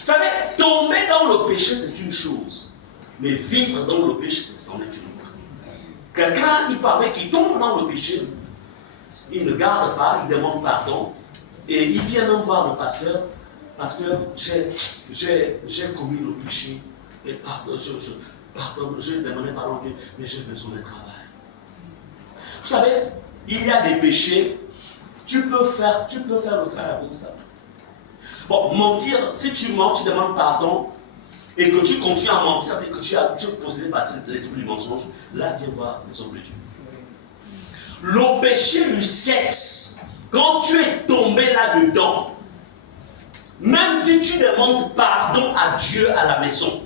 Vous savez, tomber dans le péché, c'est une chose. Mais vivre dans le péché, c'en est une autre. Quelqu'un, il paraît qu'il tombe dans le péché. Il ne garde pas, il demande pardon. Et il vient même voir le pasteur. Pasteur, j'ai commis le péché. Et pardon, j'ai demandé pardon, mais j'ai besoin de travail. Vous savez, il y a des péchés, tu peux faire le travail pour ça. Bon, mentir, si tu mens, tu demandes pardon, et que tu continues à mentir, et que tu as posé par l'esprit du mensonge, là, viens voir les hommes de Dieu. Le péché du sexe, quand tu es tombé là-dedans, même si tu demandes pardon à Dieu à la maison,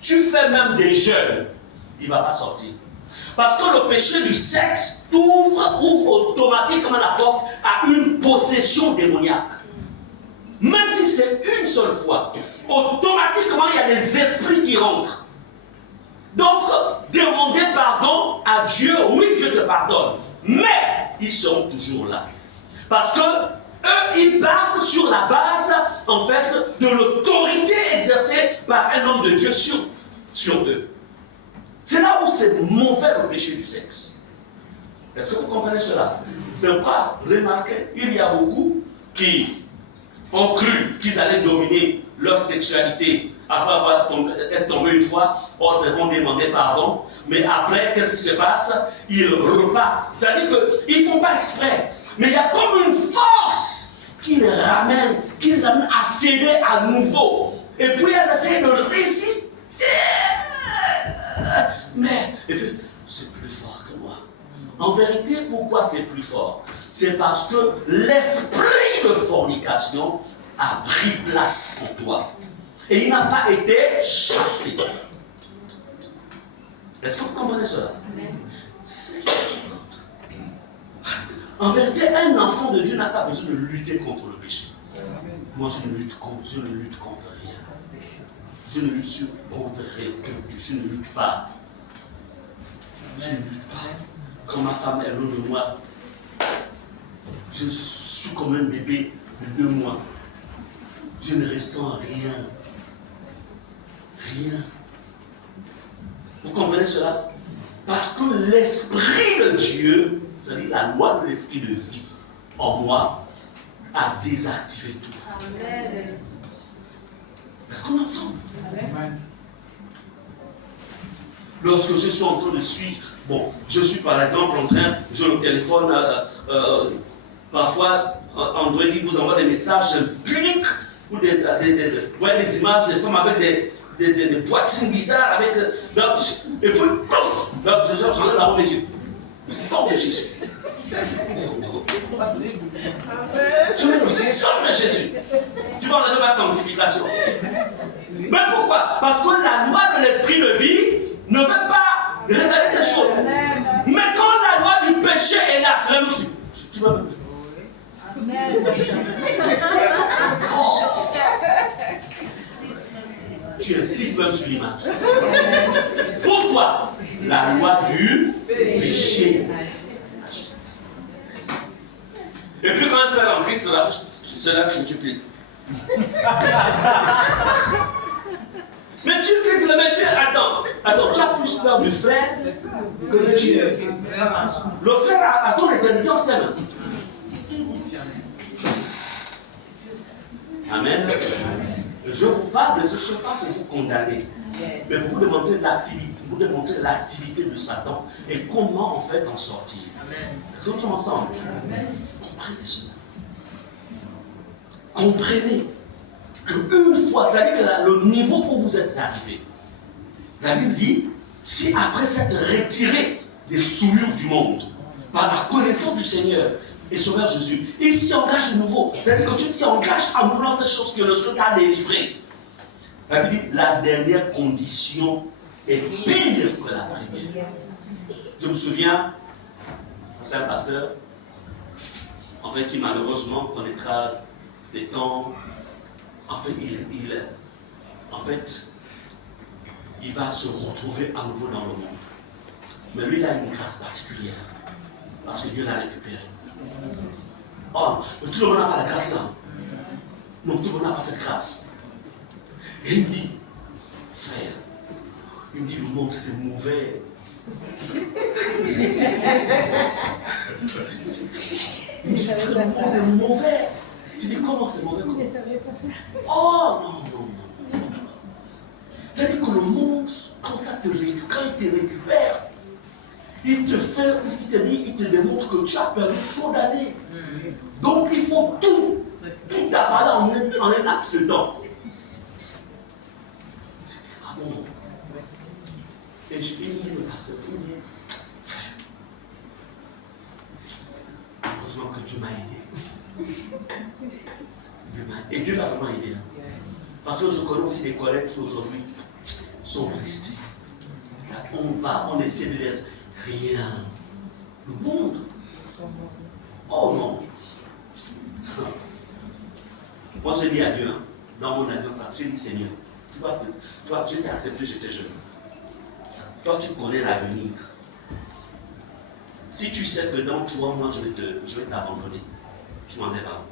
tu fais même des jeûnes, il ne va pas sortir. Parce que le péché du sexe ouvre automatiquement la porte à une possession démoniaque. Même si c'est une seule fois, automatiquement il y a des esprits qui rentrent. Donc, demander pardon à Dieu, oui, Dieu te pardonne, mais ils seront toujours là. Parce que eux, ils parlent sur la base, en fait, de l'autorité exercée par un homme de Dieu sur eux. C'est là où c'est mauvais le péché du sexe. Est-ce que vous comprenez cela? C'est pas remarqué, il y a beaucoup qui ont cru qu'ils allaient dominer leur sexualité après avoir être tombé une fois, on demandait pardon, mais après, qu'est-ce qui se passe? Ils repartent. C'est-à-dire qu'ils ne font pas exprès. Mais il y a comme une force qui les ramène, qui les amène à céder à nouveau. Et puis elles essaient de résister. Mais, et puis, c'est plus fort que moi. En vérité, pourquoi c'est plus fort? C'est parce que l'esprit de fornication a pris place en toi. Et il n'a pas été chassé. Est-ce que vous comprenez cela? C'est ça. En vérité, un enfant de Dieu n'a pas besoin de lutter contre le péché. Moi, je ne lutte contre rien. Je ne lutte contre rien. Je ne lutte pas. Je ne lutte pas. Quand ma femme est loin de moi, je suis comme un bébé de 2 mois. Je ne ressens rien. Rien. Vous comprenez cela? Parce que l'Esprit de Dieu, c'est-à-dire la loi de l'Esprit de vie en moi, a désactivé tout. Amen. Est-ce qu'on est ensemble? Amen. Lorsque je suis en train de suivre, bon, je suis par exemple en train, je le téléphone, parfois André vous envoie des messages publics, ou vous voyez des images des femmes avec des poitrines bizarres, avec, et puis, pouf, j'enlève la robe et je sors de Jésus. Je me sors de Jésus. Tu vas enlever ma sanctification. Mais pourquoi? Parce que la loi de l'esprit de vie ne veut pas révéler ces choses. Mais quand la loi du péché est là, c'est la même chose. Tu vas me... Tu insistes même sur l'image. Pourquoi? La loi du péché. Et puis quand elle fait en Christ, c'est là que je duplique. Mais tu cliques le mec, attends, tu as plus peur du frère que de Dieu. Le frère a ton éternité en fait. Amen. Je vous parle de ce choses pas pour vous condamner, mais pour vous démontrer l'activité de Satan et comment en fait en sortir. Est-ce que nous sommes ensemble? Comprenez cela. Comprenez qu'une fois, c'est-à-dire que le niveau où vous êtes arrivé, la Bible dit, si après s'être retiré des souillures du monde, par la connaissance du Seigneur et Sauveur Jésus, il s'y engage de nouveau. C'est-à-dire que tu t'y engages en voulant ces choses que le Seigneur t'a délivrées. La Bible dit, la dernière condition est pire que la première. Je me souviens, c'est un pasteur, en fait, qui malheureusement connaîtra des temps. En fait, il va se retrouver à nouveau dans le monde. Mais lui, il a une grâce particulière. Parce que Dieu l'a récupéré. Oh, mais tout le monde n'a pas la grâce là. Non, tout le monde n'a pas cette grâce. Et il me dit, frère, il me dit, le monde c'est mauvais. Il me dit, le monde est mauvais. Je dis, comment c'est mauvais? Oh non, non, non. C'est-à-dire que le monde, quand il te récupère, il te fait, il te dit, il te démontre que tu as perdu trop d'années. Donc il faut tout avaler en un laps de temps. Ah bon? Et je dis, le pasteur, il dit, frère, heureusement que Dieu m'a aidé. Et Dieu l'a vraiment aidé. Parce que je connais aussi des collègues qui aujourd'hui sont tristes. On essaie de dire rien. Le monde. Oh non. Moi je dis à Dieu, dans mon alliance, j'ai dit Seigneur, toi, je t'ai accepté, j'étais jeune. Toi tu connais l'avenir. Si tu sais que dans 3 mois je vais t'abandonner, tu m'en es pas.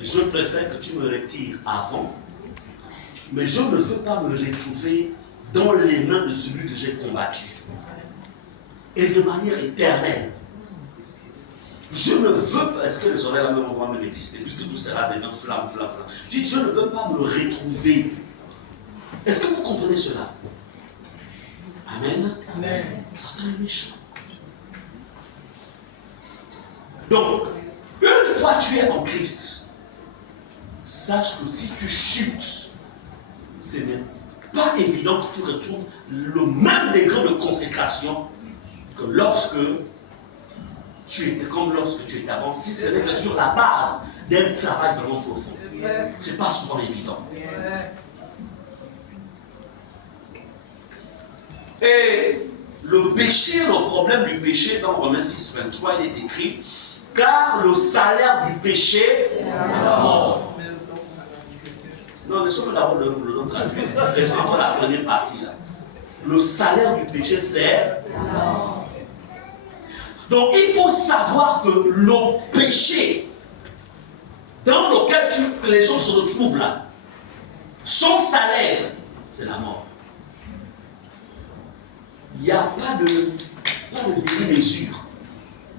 Je préfère que tu me retires avant, mais je ne veux pas me retrouver dans les mains de celui que j'ai combattu. Et de manière éternelle. Je ne veux pas, est-ce que les oreilles là même vont me l'exister, puisque tout sera des flamme. Je dis, je ne veux pas me retrouver. Est-ce que vous comprenez cela? Amen. Amen. Satan est méchant. Donc, une fois tu es en Christ, sache que si tu chutes, ce n'est pas évident que tu retrouves le même degré de consécration que lorsque tu étais, comme lorsque tu étais avant, si ce n'est que sur la base d'un travail vraiment profond. Ce n'est pas souvent évident. Et le péché, le problème du péché, dans Romains 6, 23, il est écrit, car le salaire du péché, c'est la mort. Non, laissons-nous d'abord le traduire. Laissons-nous la première partie là. Le salaire du péché, c'est la mort. Donc il faut savoir que le péché dans lequel les gens se retrouvent là, son salaire, c'est la mort. Il n'y a pas de demi-mesure.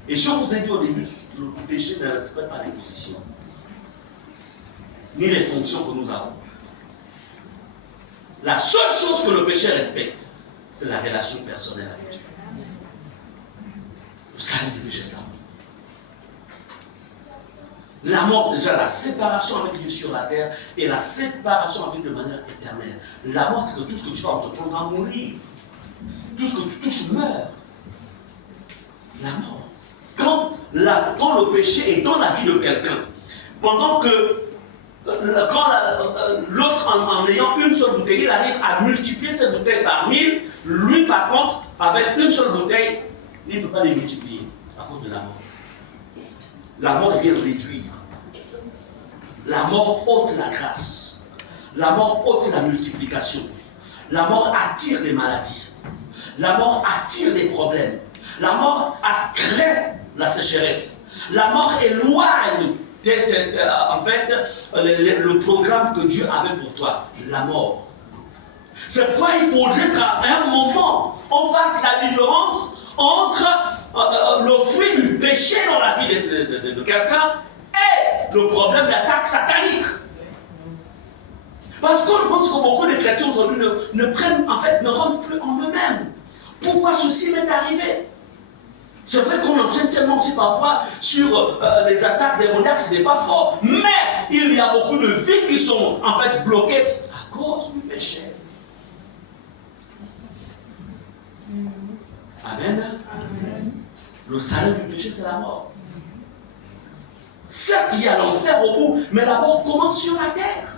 Et je vous ai dit au début, le péché ne respecte pas les positions, ni les fonctions que nous avons. La seule chose que le péché respecte, c'est la relation personnelle avec Dieu. Le salaire du péché, c'est la mort. La mort, déjà, la séparation avec Dieu sur la terre et la séparation avec Dieu de manière éternelle. La mort, c'est que tout ce que tu vas entreprendre va mourir. Tout ce que tu touches meurt. La mort. Quand le péché est dans la vie de quelqu'un, pendant que l'autre, en ayant une seule bouteille, il arrive à multiplier cette bouteille par 1000, lui, par contre, avec une seule bouteille, il ne peut pas les multiplier à cause de la mort. La mort vient réduire. La mort ôte la grâce. La mort ôte la multiplication. La mort attire les maladies. La mort attire les problèmes. La mort crée la sécheresse. La mort éloigne en fait le programme que Dieu avait pour toi. La mort. C'est pourquoi il faudrait qu'à un moment, on fasse la différence entre le fruit du péché dans la vie de quelqu'un et le problème d'attaque satanique. Parce qu'on pense que beaucoup de chrétiens aujourd'hui ne rentrent plus en eux-mêmes. Pourquoi ceci m'est arrivé? C'est vrai qu'on enseigne tellement aussi parfois sur les attaques démoniaques, ce n'est pas faux. Mais il y a beaucoup de vies qui sont en fait bloquées à cause du péché. Amen. Amen. Le salaire du péché, c'est la mort. Certes, il y a l'enfer au bout, mais la mort commence sur la terre.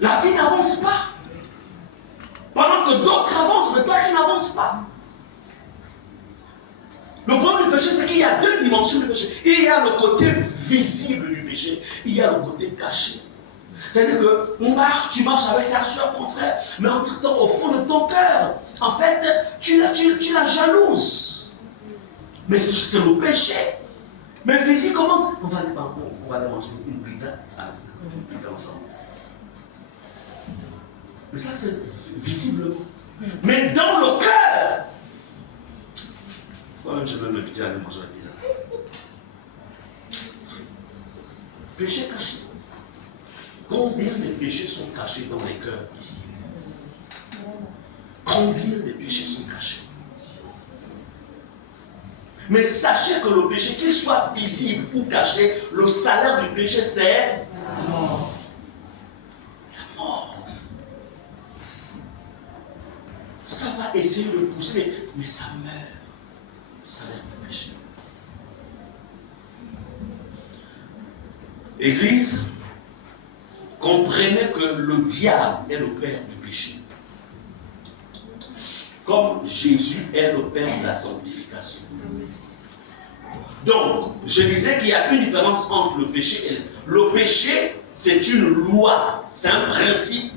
La vie n'avance pas. Pendant que d'autres avancent, mais toi, tu n'avances pas. Le problème du péché, c'est qu'il y a deux dimensions du péché. Il y a le côté visible du péché, il y a le côté caché. C'est-à-dire que tu marches avec ta soeur, ton frère, mais en tout temps, au fond de ton cœur, en fait, tu la jalouses. Mais c'est le péché. Mais physiquement, on va aller manger une pizza ensemble. Mais ça, c'est visiblement. Mais dans le cœur, moi-même, je vais m'inviter à aller manger la pizza. Péché caché. Combien de péchés sont cachés dans les cœurs ici? Combien de péchés sont cachés? Mais sachez que le péché, qu'il soit visible ou caché, le salaire du péché, c'est la mort. La mort. Ça va essayer de pousser, mais ça meurt. Le salaire du péché. Église, comprenez que le diable est le père du péché. Comme Jésus est le père de la sanctification. Donc, je disais qu'il y a une différence entre le péché et le péché, c'est une loi, c'est un principe.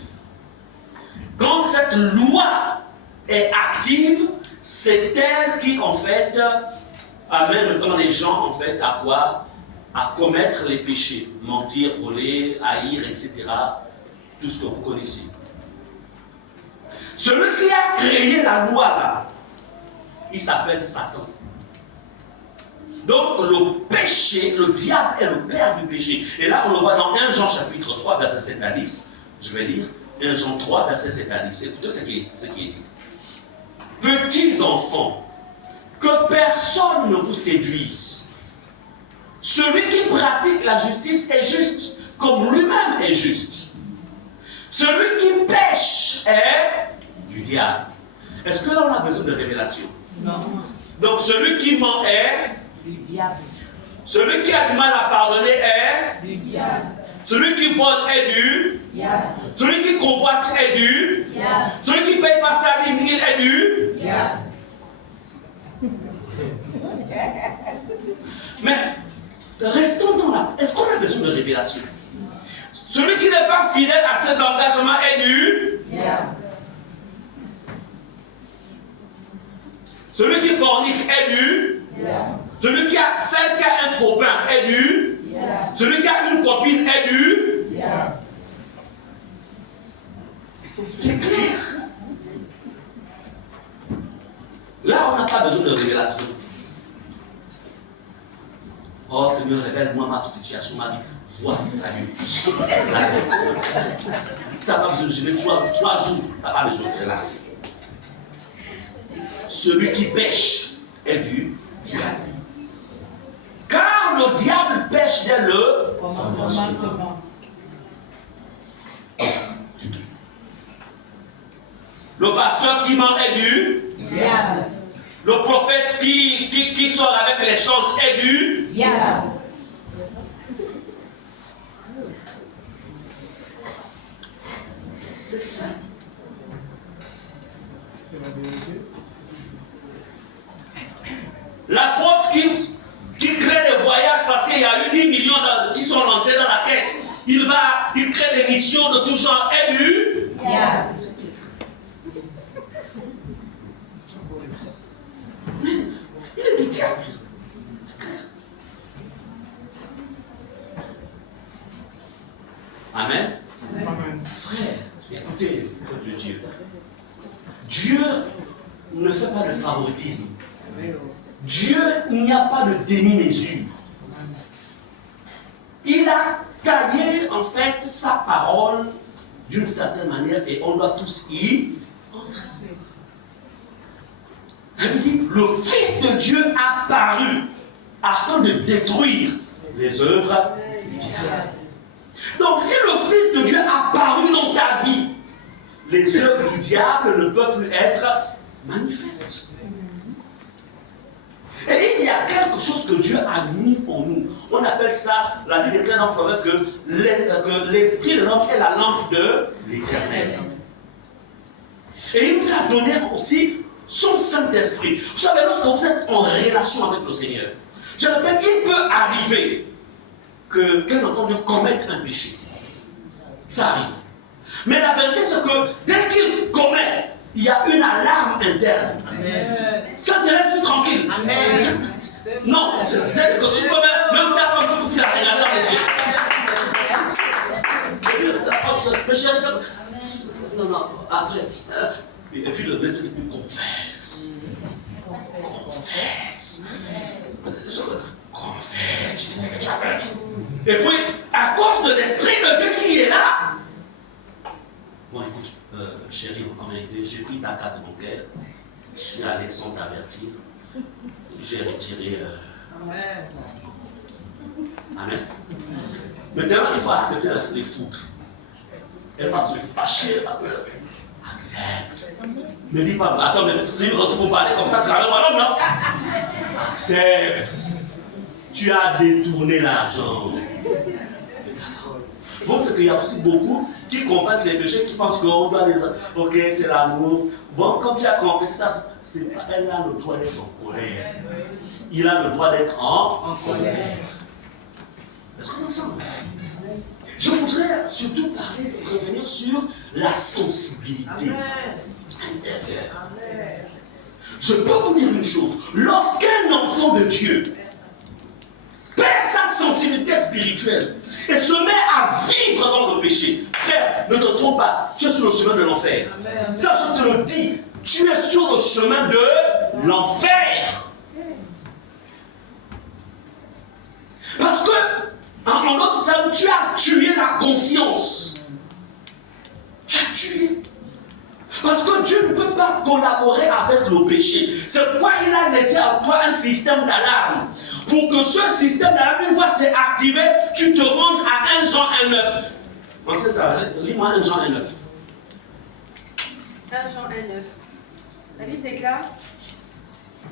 Quand cette loi est active, c'est elle qui, en fait, amène dans les gens, en fait, à quoi? À commettre les péchés. Mentir, voler, haïr, etc. Tout ce que vous connaissez. Celui qui a créé la loi, là, il s'appelle Satan. Donc, le péché, le diable est le père du péché. Et là, on le voit dans 1 Jean chapitre 3, verset 7 à 10. Je vais lire 1 Jean 3, verset 7 à 10. Écoutez ce qui est dit. Petits enfants, que personne ne vous séduise. Celui qui pratique la justice est juste, comme lui-même est juste. Celui qui pêche est du diable. Est-ce que là, on a besoin de révélation? Non. Donc, celui qui ment est Du diable. celui qui a du mal à pardonner est Du diable. celui qui vole est du Diable. celui qui convoite est du Diable. celui qui paye pas sa dîme il est du Diable. Mais restons dans là. Est-ce qu'on a besoin de révélation? Celui qui n'est pas fidèle à ses engagements est du Diable. celui qui fornique est du Diable. celui qui a celle qui a un copain est du Diable. celui qui a une copine est du Diable. c'est clair. Là, on n'a pas besoin de révélation. Oh Seigneur, révèle-moi ma situation, ma vie. Voici ta vie. Tu n'as pas besoin de gérer 3 jours. Tu n'as pas besoin de cela. Celui qui pêche est du diable. Car le diable pêche dès le commencement. Le pasteur qui ment est du Diable. Le prophète qui sort avec les chantes est du Diable. C'est ça. L'apôtre qui crée des voyages parce qu'il y a eu 10 millions qui sont rentrés dans la caisse. Il crée des missions de tout genre est du Diable. Il est du diable. Amen. Amen. Frère, écoutez, peuple de Dieu. Dieu ne fait pas de favoritisme. Dieu, il n'y a pas de demi-mesure. Il a taillé en fait sa parole d'une certaine manière et on doit tous y entrer. Il dit, le Fils de Dieu a paru afin de détruire les œuvres du diable. Donc si le Fils de Dieu a paru dans ta vie, les œuvres du diable ne peuvent plus être manifestes. Et il y a quelque chose que Dieu a mis en nous. On appelle ça, la Bible déclare dans Proverbe que l'esprit de l'homme est la lampe de l'Éternel. Et il nous a donné aussi son Saint-Esprit. Vous savez, lorsque vous êtes en relation avec le Seigneur, je répète, il peut arriver qu'un enfant commette un péché. Ça arrive. Mais la vérité, c'est que dès qu'il commet, il y a une alarme interne. Amen. Ça te laisse plus tranquille. Amen. Non, c'est que tu peux même ta femme, tu peux plus la regarder dans les yeux. Mais chérie, non, après. Et puis le blessé dit confesse. Confesse. Confesse, tu sais ce que tu as fait. Et puis, à cause de l'esprit de Dieu qui est là. Bon, écoute, chérie, en réalité, j'ai pris ta carte bancaire. Je suis allé sans t'avertir. J'ai retiré. Amen. Maintenant, il faut accepter les foudres. Elle va se fâcher parce que. Accepte. Ne dis pas, attends, mais si vous retrouvez parler comme ça, c'est la même alors, non? Accepte. Tu as détourné l'argent. Bon, c'est qu'il y a aussi beaucoup qui confessent les péchés, qui pensent qu'on doit les. Ok, c'est l'amour. Bon, quand tu as confessé ça, c'est pas, elle a le droit d'être en colère. Il a le droit d'être en colère. Est-ce qu'on est ensemble? Je voudrais surtout parler, revenir sur la sensibilité intérieure. Je peux vous dire une chose. Lorsqu'un enfant de Dieu perd sa sensibilité spirituelle et se met à vivre dans le péché, frère, ne te trompe pas, tu es sur le chemin de l'enfer. Ça, je te le dis, tu es sur le chemin de l'enfer. Parce que, en d'autres termes, tu as tué la conscience. Tu as tué. Parce que Dieu ne peut pas collaborer avec le péché. C'est pourquoi il a laissé en toi un système d'alarme. Pour que ce système d'alarme, une fois c'est activé, tu te rendes à 1 Jean 1,9. Pensez ça, lis-moi 1 Jean 1,9. 1 Jean 1,9. La Bible déclare: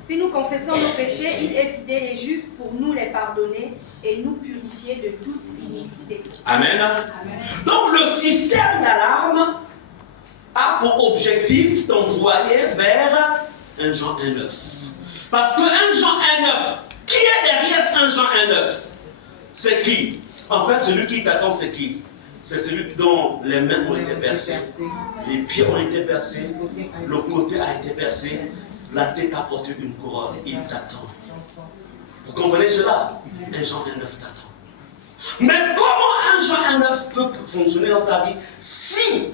si nous confessons nos péchés, il est fidèle et juste pour nous les pardonner et nous purifier de toute iniquité. Amen. Amen. Donc le système d'alarme a pour objectif d'envoyer vers 1 Jean 1,9. Parce que 1 Jean 1,9, qui est derrière 1 Jean 1,9? C'est qui? En fait, celui qui t'attend, c'est qui? C'est celui dont les mains ont été percées, les pieds ont été percés, le côté a été percé, la tête a porté une couronne. Il t'attend. Vous comprenez cela? 1 Jean 1,9 t'attend. Mais comment 1 Jean 1,9 peut fonctionner dans ta vie si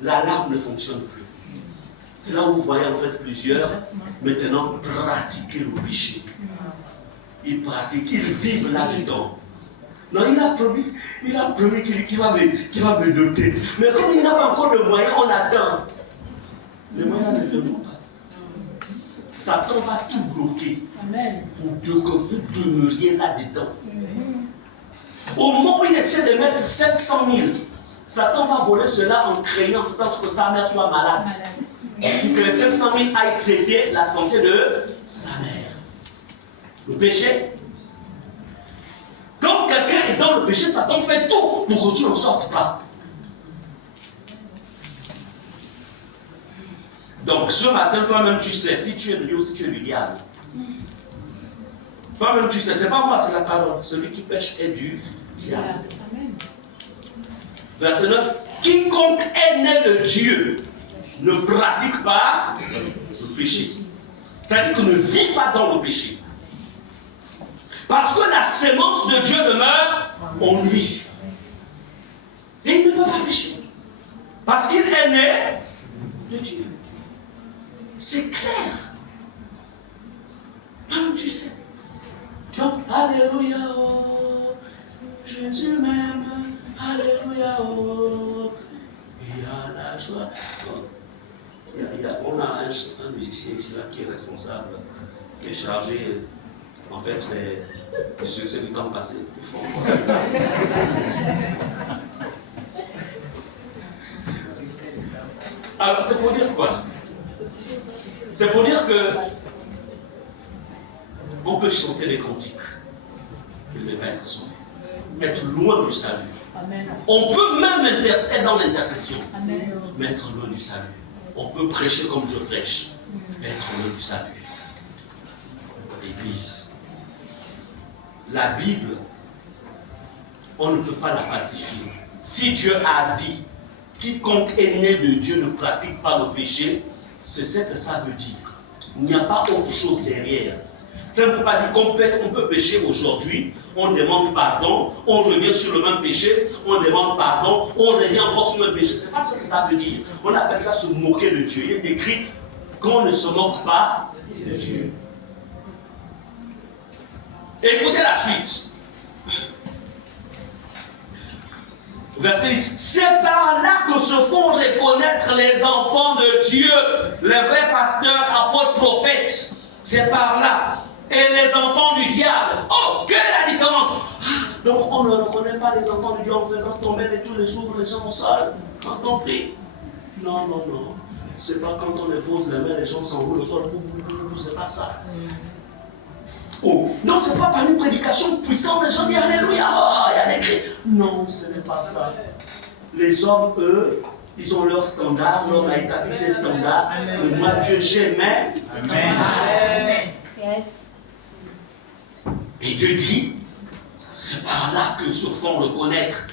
l'alarme ne fonctionne plus? C'est là où vous voyez en fait plusieurs maintenant pratiquer le péché. Ils pratiquent, ils vivent là-dedans. Non, il a promis qu'il va me doter. Mais comme il n'a pas encore de moyens, on attend. Les moyens ne viendront pas. Satan va tout bloquer pour que vous demeuriez là-dedans. Au moment où il essaie de mettre 700 000, Satan va voler cela en créant, faisant que sa mère soit malade. Pour que les 700 000 aillent traiter la santé de sa mère. Le péché. Quand quelqu'un est dans le péché, Satan fait tout pour que tu n'en sortes pas. Donc ce matin, toi-même tu sais, si tu es de Dieu ou si tu es du diable. Toi-même tu sais, c'est pas moi, c'est la parole. Celui qui pêche est du diable. Verset 9. Quiconque est né de Dieu ne pratique pas le péché. C'est-à-dire qu'il ne vit pas dans le péché. Parce que la sémence de Dieu demeure en lui. Et il ne peut pas pécher. Parce qu'il est né de Dieu. C'est clair. Comme tu sais. Donc, alléluia, oh, Jésus m'aime. Alléluia, oh, il y a la joie. On a un musicien ici là, qui est responsable, qui est chargé, en fait, du succès du temps passé. Alors, c'est pour dire quoi? C'est pour dire que on peut chanter des cantiques, il ne va être sauvé, être loin du salut. Amen. On peut même intercéder dans l'intercession, mais être loin du salut. On peut prêcher comme je prêche, mais être loin du salut. L'Église, la Bible, on ne peut pas la falsifier. Si Dieu a dit, quiconque est né de Dieu ne pratique pas le péché, c'est ce que ça veut dire. Il n'y a pas autre chose derrière. Ça ne veut pas dire qu'on peut pécher aujourd'hui, on demande pardon, on revient sur le même péché, on demande pardon, on revient encore sur le même péché. Ce n'est pas ce que ça veut dire. On appelle ça se moquer de Dieu. Il est écrit qu'on ne se moque pas de Dieu. Écoutez la suite. Verset 10. C'est par là que se font reconnaître les enfants de Dieu, les vrais pasteurs, apôtres, prophètes. C'est par là. Et les enfants du diable. Oh, quelle est la différence? Donc on ne reconnaît pas les enfants de Dieu en faisant tomber tous les jours les gens au sol. Compris? Non, non, non. C'est pas quand on les pose les mains, les gens s'envolent au sol. C'est pas ça. Oh, non, c'est pas par une prédication puissante, les gens disent Alléluia, oh, il y a des cris. Non, ce n'est pas ça. Les hommes, eux, ils ont leur standard, l'homme a établi ses standards. Et moi, Dieu, j'aimais. Amen. Yes. Et Dieu dit, c'est par là que se font reconnaître.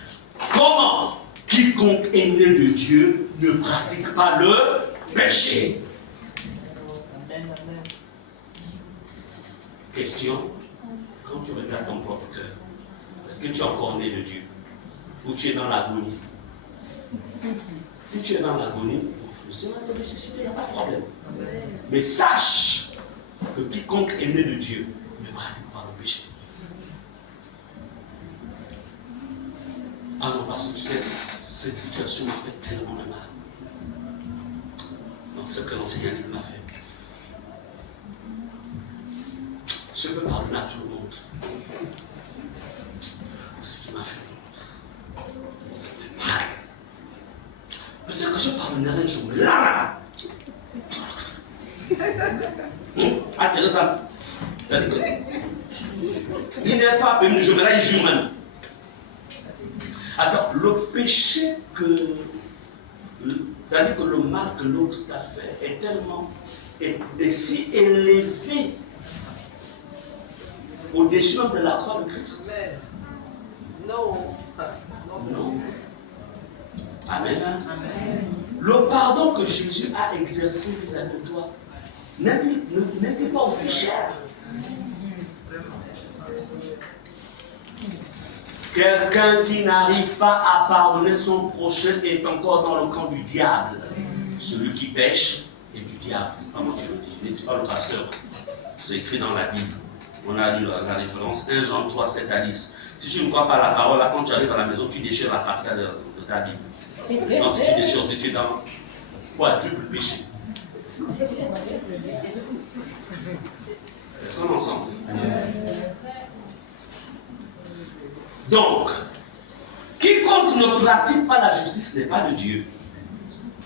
Comment? Quiconque est né de Dieu ne pratique pas le péché. Question, quand tu regardes ton propre cœur, est-ce que tu es encore né de Dieu? Ou tu es dans l'agonie? Si tu es dans l'agonie, le Seigneur te ressusciter, il n'y a pas de problème. Mais sache que quiconque est né de Dieu ne pratique pas le péché. Ah non, parce que tu sais, cette situation m'a fait tellement de mal. Donc, ce que l'enseignant m'a fait. Je peux pardonner à tout le monde. Ce qui m'a fait c'était mal. Peut-être que je pardonnerai un jour, mais là, intéressant. Il n'est pas permis de jouer, mais là, il joue même. Attends, le péché c'est-à-dire que le mal que l'autre t'a fait est tellement, est si élevé au-dessus de la croix de Christ. Non. Non. Amen. Amen. Le pardon que Jésus a exercé vis-à-vis de toi n'était pas aussi cher. Quelqu'un qui n'arrive pas à pardonner son prochain est encore dans le camp du diable. Celui qui pêche est du diable. C'est pas moi qui le dis, n'est pas le pasteur. C'est écrit dans la Bible. On a lu la référence 1 Jean 3, 7 à 10. Si tu ne crois pas la parole, là, quand tu arrives à la maison, tu déchires la partie de ta Bible. Non, si tu déchires, si tu es dans quadruple péché. Est-ce qu'on est ensemble? Donc, quiconque ne pratique pas la justice n'est pas de Dieu,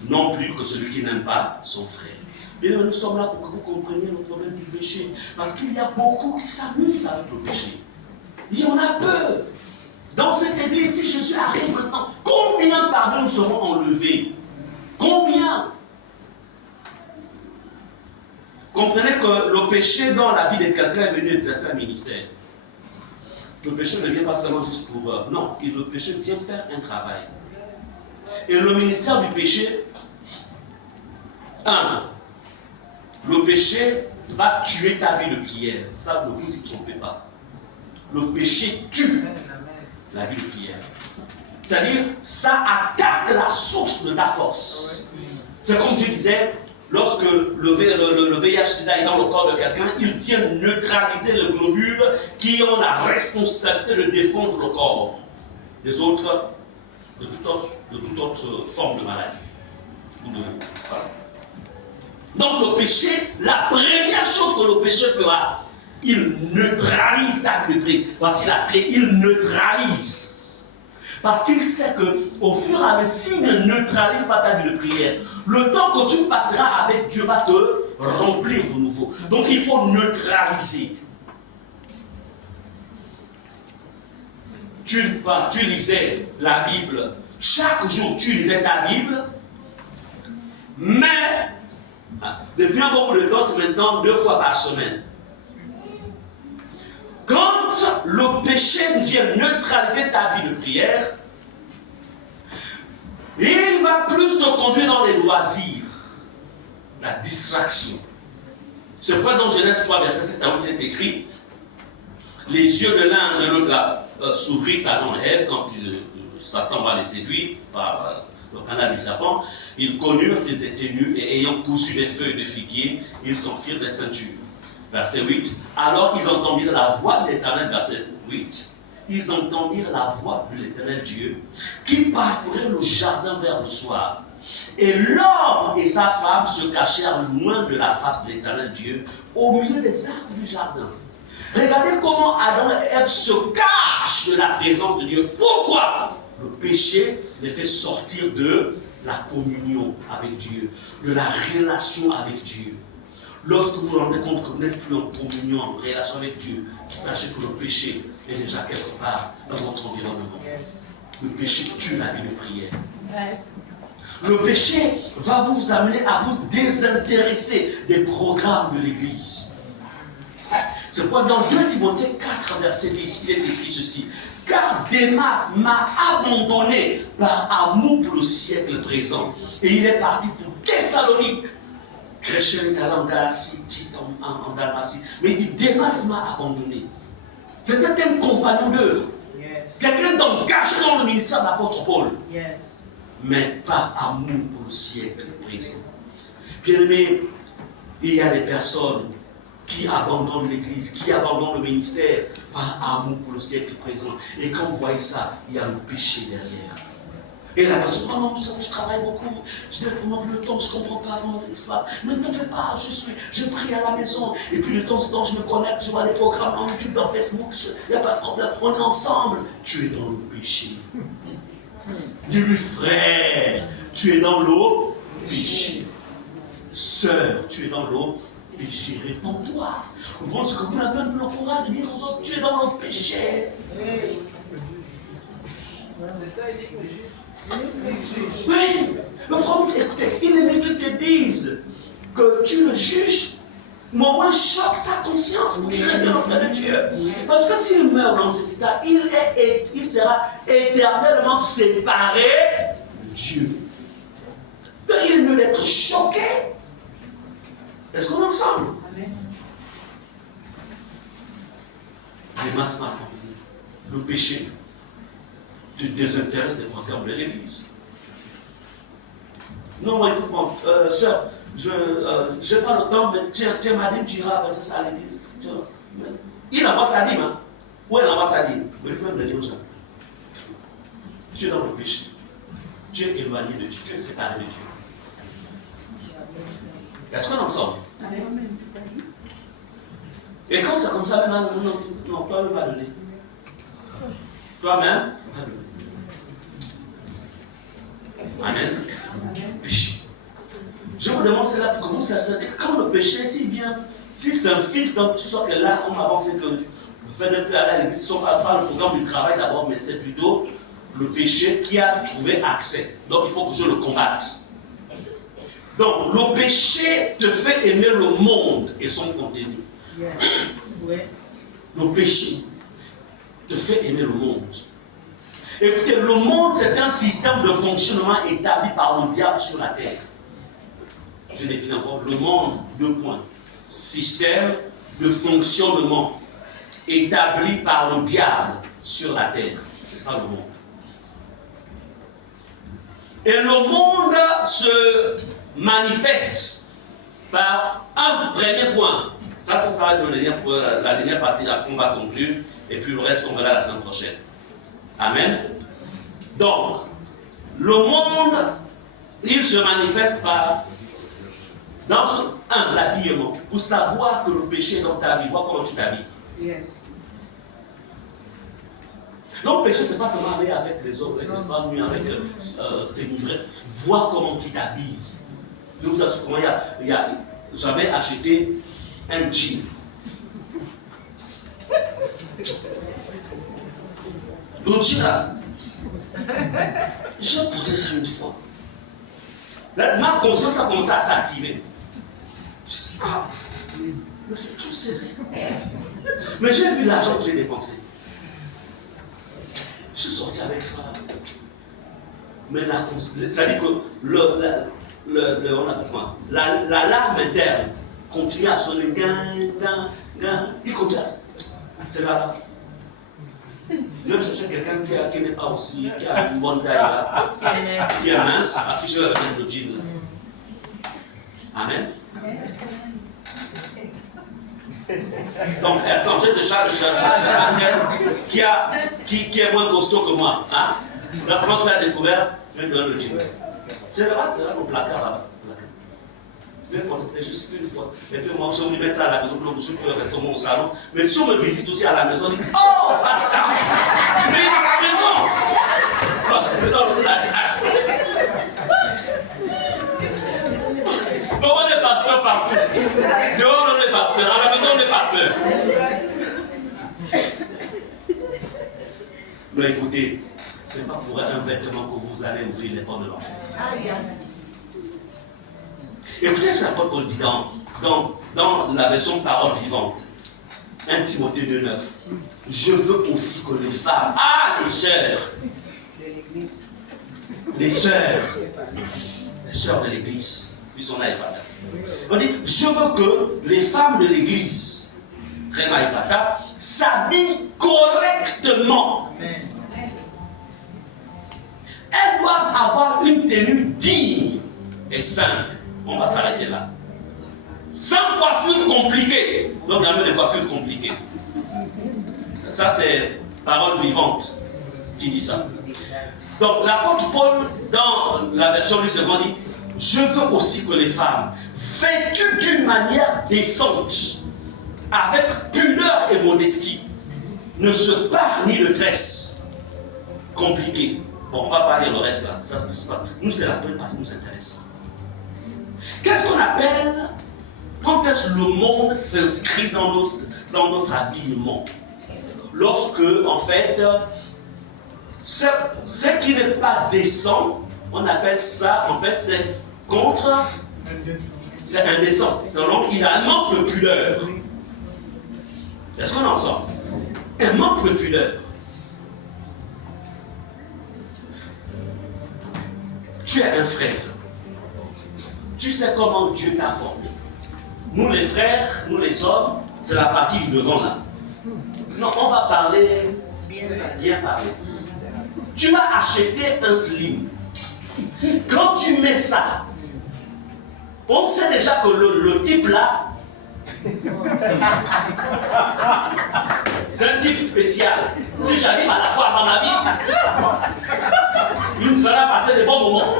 non plus que celui qui n'aime pas son frère. Bien, nous sommes là pour que vous compreniez le problème du péché, parce qu'il y a beaucoup qui s'amusent avec le péché. Il y en a peu. Dans cette église, si Jésus arrive maintenant, combien de pardons seront enlevés? Combien? Comprenez que le péché dans la vie de quelqu'un est venu exercer un ministère. Le péché ne vient pas seulement juste pour... non, le péché vient faire un travail. Et le ministère du péché, le péché va tuer ta vie de prière. Ça, ne vous y trompez pas. Le péché tue la vie de prière. C'est-à-dire, ça attaque la source de ta force. C'est comme je disais, lorsque le VIH-Sida est dans le corps de quelqu'un, il vient neutraliser le globule qui ont la responsabilité de défendre le corps des autres, de toute autre forme de maladie. Voilà. Donc le péché, la première chose que le péché fera, il neutralise ta vie de prière. Voici la prière, il neutralise. Parce qu'il sait qu'au fur et à mesure, s'il ne neutralise pas ta vie de prière, le temps que tu passeras avec Dieu va te remplir de nouveau. Donc il faut neutraliser. Tu lisais la Bible, chaque jour tu lisais ta Bible, mais depuis un bon bout de temps, c'est maintenant 2 fois par semaine. Quand le péché vient neutraliser ta vie de prière, il va plus te conduire dans les loisirs, la distraction. C'est pourquoi dans Genèse 3, verset 7 à 8, il est écrit, les yeux de l'un de l'autre s'ouvrirent, Satan et Ève, quand Satan va les séduire par le canal du serpent, ils connurent qu'ils étaient nus et ayant cousu des feuilles de figuier, ils s'enfirent des ceintures. Verset 8. Alors ils entendirent la voix de l'Éternel, verset 8. Ils entendirent la voix de l'Éternel Dieu qui parcourait le jardin vers le soir. Et l'homme et sa femme se cachèrent loin de la face de l'Éternel Dieu, au milieu des arbres du jardin. Regardez comment Adam et Ève se cachent de la présence de Dieu. Pourquoi? Le péché les fait sortir de la communion avec Dieu, de la relation avec Dieu. Lorsque vous vous rendez compte que vous n'êtes plus en communion, en relation avec Dieu, sachez que le péché est déjà quelque part dans votre environnement. Le péché tue la vie de prière. Le péché va vous amener à vous désintéresser des programmes de l'Église. C'est pourquoi dans 2 Timothée 4, verset 10, il est écrit ceci. Car Démas m'a abandonné par amour pour le siècle présent. Et il est parti pour Thessalonique. Chrétien est allé en Galatie, Tite en Dalmatie. Mais il dit Démas m'a abandonné. C'était un compagnon d'œuvre. Quelqu'un d'engagé dans le ministère de l'apôtre Paul. Mais par amour pour le siècle présent. Bien-aimé, il y a des personnes qui abandonnent l'Église, qui abandonnent le ministère par amour pour le siècle présent. Et quand vous voyez ça, il y a le péché derrière. Et la personne, oh non, je travaille beaucoup, je n'ai vraiment plus le temps, je ne comprends pas comment ça se passe. Ne t'en fais pas, je prie à la maison. Et puis de temps en temps, je me connecte, je vois des programmes en YouTube, dans Facebook, il n'y a pas de problème, on est ensemble. Tu es dans le péché. Dis-lui, frère, tu es dans l'eau péché. Sœur, tu es dans l'eau péché. Réponds-toi. Vous pensez que vous n'avez même plus le courage de dire aux autres, tu es dans l'eau péché. C'est ça, il dit que le juge. Oui, le problème, écoutez, il est que te disent que tu le juges, mais au moins choque sa conscience pour qu'il revienne auprès de Dieu. Parce que s'il meurt dans cet état, il sera éternellement séparé de Dieu. Donc il peut être choqué. Est-ce qu'on est ensemble? Les masses marquantes, le péché te désintéresse des programmes de l'Église. Non, moi, écoute-moi, sœur, je n'ai pas le temps, mais tiens, ma dîme, tu iras passer ça à l'Église. Il envoie sa dîme, hein? Où elle envoie sa dîme? Mais lui-même le dit aux gens. Tu es dans le péché. Tu es éloigné de Dieu, tu es séparé de Dieu. Est-ce qu'on en sort? Et quand c'est comme ça, non, toi-même va donner. Toi-même va donner. Amen. Péché. Je vous demande cela pour que vous sachiez que quand le péché, s'il s'infiltre dans tout ça que là, on avance que vous faites ne plus aller à l'église, ce n'est pas le programme du travail d'abord, mais c'est plutôt le péché qui a trouvé accès. Donc il faut que je le combatte. Donc le péché te fait aimer le monde et son contenu. Le péché te fait aimer le monde. Écoutez, le monde, c'est un système de fonctionnement établi par le diable sur la terre. Je définis encore le monde, 2 points. Système de fonctionnement établi par le diable sur la terre. C'est ça le monde. Et le monde se manifeste par un premier point. Ça va être la dernière partie, après on va conclure, et puis le reste on verra la semaine prochaine. Amen. Donc, le monde, il se manifeste par, dans l'habillement, pour savoir que le péché est dans ta vie. Vois comment tu t'habilles. Donc, le péché, ce n'est pas seulement aller avec les autres, avec les femmes, mais avec ses livrets. Vois comment tu t'habilles. Nous, j'avais acheté un jean. Le jean là, j'ai porté ça une fois. Ma conscience a commencé à s'activer. Ah, mais c'est tout serré. Mais j'ai vu l'argent que j'ai dépensé. Je suis sorti avec ça. Mais la conscience, c'est-à-dire que la larme interne continue à sonner. Il continue à C'est là. Je vais chercher quelqu'un qui n'est pas aussi, qui a une bonne taille là, assez mince, affiché avec un jean. Amen. Donc, elle s'en jette de chat, qui est moins costaud que moi. Hein? La première fois qu'elle a découvert, je vais lui donner le jean. C'est là mon placard là-bas. Je vais porter juste une fois. Et puis moi, je vais mettre ça à la maison, donc je peux rester au salon. Mais si on me visite aussi à la maison, on dit oh, basta, je vais à la maison. C'est dans le placard. Donc on est pasteur partout. Dehors on est pasteur, à la maison on est pasteur. Mais écoutez, ce n'est pas pour un vêtement que vous allez ouvrir les portes de l'enfer. Écoutez ce que l'apôtre Paul dit dans la version parole vivante. 1 Timothée 2,9. Je veux aussi que les femmes, les sœurs de l'église, puissent en Aïfata. On dit, je veux que les femmes de l'église, Réma Aïfata, s'habillent correctement. Elles doivent avoir une tenue digne et simple. On va s'arrêter là. Sans coiffure compliquée. Donc, il y a même des coiffures compliquées. Ça, c'est parole vivante qui dit ça. Donc, l'apôtre Paul, dans la version du second, dit je veux aussi que les femmes, vêtues d'une manière décente, avec pudeur et modestie, ne se parent ni de tresses compliquées. Bon, on ne va pas lire le reste là. Ça, c'est pas. Nous, c'est la première partie qui nous intéresse. Qu'est-ce qu'on appelle quand est-ce que le monde s'inscrit dans notre habillement? Lorsque, en fait, ce qui n'est pas décent, on appelle ça, en fait, c'est contre. C'est indécent. Donc, il a un manque de pudeur. Est-ce qu'on en sort? Un manque de pudeur. Tu es un frère. Tu sais comment Dieu t'a formé. Nous les frères, nous les hommes, c'est la partie du devant là. Non, on va parler bien parler. Tu vas acheter un slim. Quand tu mets ça, on sait déjà que le type là, c'est un type spécial. Si j'arrive à la voir dans ma vie, il me fera passer des bons moments.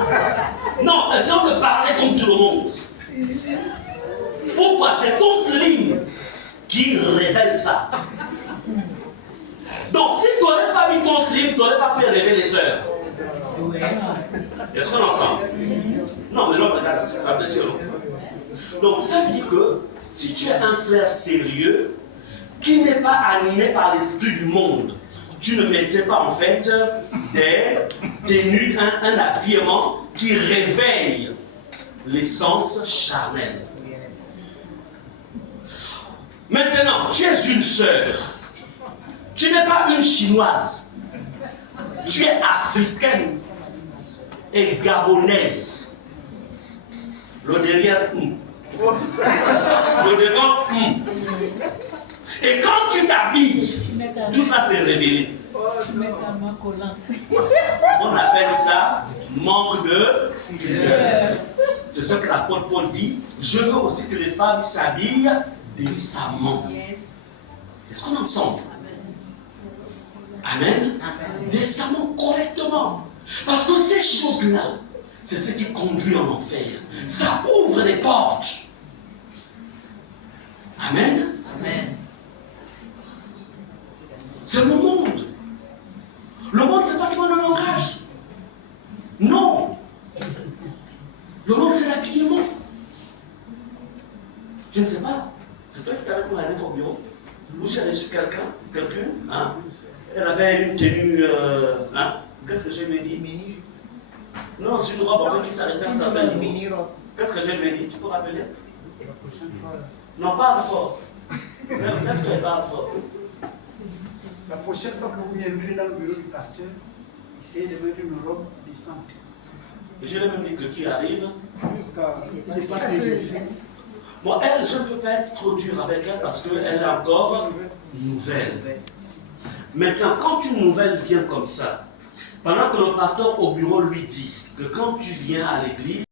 Non, essayons de parler comme tout le monde. Pourquoi? C'est ton slim qui révèle ça. Donc, si tu n'aurais pas mis ton slim, tu n'aurais pas fait rêver les sœurs. Est-ce qu'on est ensemble? Non, mais l'homme regarde ce frère, bien sûr. Donc, ça veut dire que si tu es un frère sérieux, qui n'est pas animé par l'esprit du monde, tu ne mettais pas en fait des tenues, un habillement qui réveille l'essence charnelle. Maintenant, tu es une sœur. Tu n'es pas une chinoise. Tu es africaine et gabonaise. Le derrière, le devant, Et quand tu t'habilles, tout ça s'est révélé. On appelle ça manque de pudeur. C'est ce que l'apôtre Paul dit. Je veux aussi que les femmes s'habillent décemment. Est-ce qu'on est ensemble? Amen. Décemment, correctement. Parce que ces choses-là, c'est ce qui conduit en enfer. Ça ouvre les portes. Amen. Amen. C'est le monde. Le monde, c'est pas seulement le langage. Non. Le monde, c'est l'habillement. Je ne sais pas. C'est toi qui t'as répondu à au bureau. Où j'ai reçu quelqu'un, hein? Elle avait une tenue, hein? Qu'est-ce que je lui ai dit? Non, c'est une robe en fait qui s'arrêtait à sa belle. Qu'est-ce que je lui ai dit? Tu peux rappeler? Non, parle fort. Lève-toi et parle fort. La prochaine fois que vous viendrez dans le bureau du pasteur, essayez de mettre une robe décente. Et je l'ai même dit que qui arrive jusqu'à dépasser les genoux. Bon, elle, je ne peux pas être trop dur avec elle parce qu'elle est encore nouvelle. Maintenant, quand une nouvelle vient comme ça, pendant que le pasteur au bureau lui dit que quand tu viens à l'église,